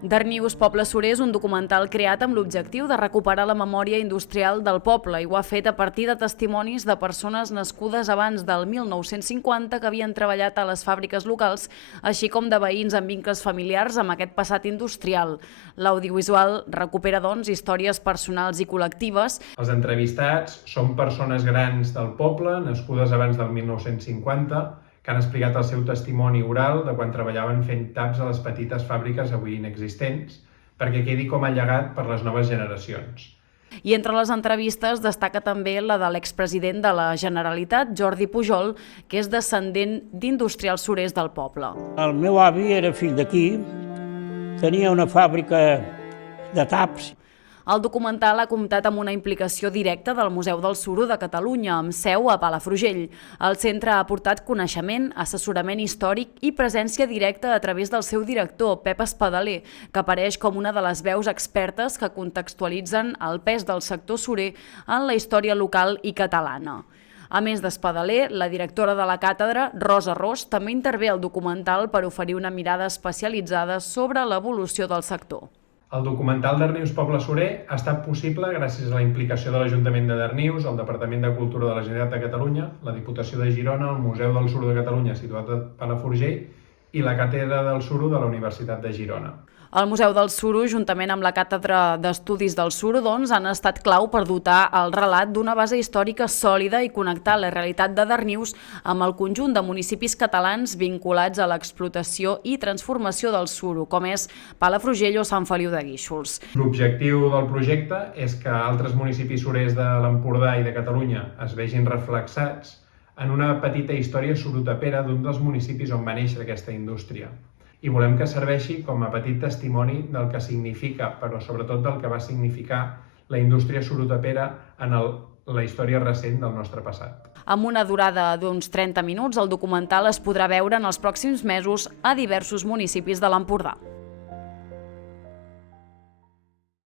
Darnius Poble Surer és un documental creat amb l'objectiu de recuperar la memòria industrial del poble i ho ha fet a partir de testimonis de persones nascudes abans del 1950 que havien treballat a les fàbriques locals, així com de veïns amb vincles familiars amb aquest passat industrial. L'audiovisual recupera, doncs, històries personals i col·lectives. Els entrevistats són persones grans del poble, nascudes abans del 1950, que han explicat el seu testimoni oral de quan treballaven fent taps a les petites fàbriques avui inexistents, perquè quedi com a llegat per les noves generacions. I entre les entrevistes destaca també la de l'expresident de la Generalitat, Jordi Pujol, que és descendent d'industrials surers del poble. El meu avi era fill d'aquí, tenia una fàbrica de taps. El documental ha comptat amb una implicació directa del Museu del Suro de Catalunya, amb seu a Palafrugell. El centre ha aportat coneixement, assessorament històric i presència directa a través del seu director, Pep Espadaler, que apareix com una de les veus expertes que contextualitzen el pes del sector surer en la història local i catalana. A més d'Espadaler, la directora de la càtedra, Rosa Ros, també intervé al documental per oferir una mirada especialitzada sobre l'evolució del sector. El documental Darnius Poble Surer ha estat possible gràcies a la implicació de l'Ajuntament de Darnius, el Departament de Cultura de la Generalitat de Catalunya, la Diputació de Girona, el Museu del Suro de Catalunya, situat a Palafrugell, i la Càtedra del Suro de la Universitat de Girona. El Museu del Suro, juntament amb la Càtedra d'Estudis del Suro, han estat clau per dotar el relat d'una base històrica sòlida i connectar la realitat de Darnius amb el conjunt de municipis catalans vinculats a l'explotació i transformació del suro, com és Palafrugell o Sant Feliu de Guíxols. L'objectiu del projecte és que altres municipis surers de l'Empordà i de Catalunya es vegin reflexats en una petita història surotapera d'un dels municipis on va néixer aquesta indústria. I volem que serveixi com a petit testimoni del que significa, però sobretot del que va significar la indústria surotapera en la història recent del nostre passat. Amb una durada d'uns 30 minuts, el documental es podrà veure en els pròxims mesos a diversos municipis de l'Empordà.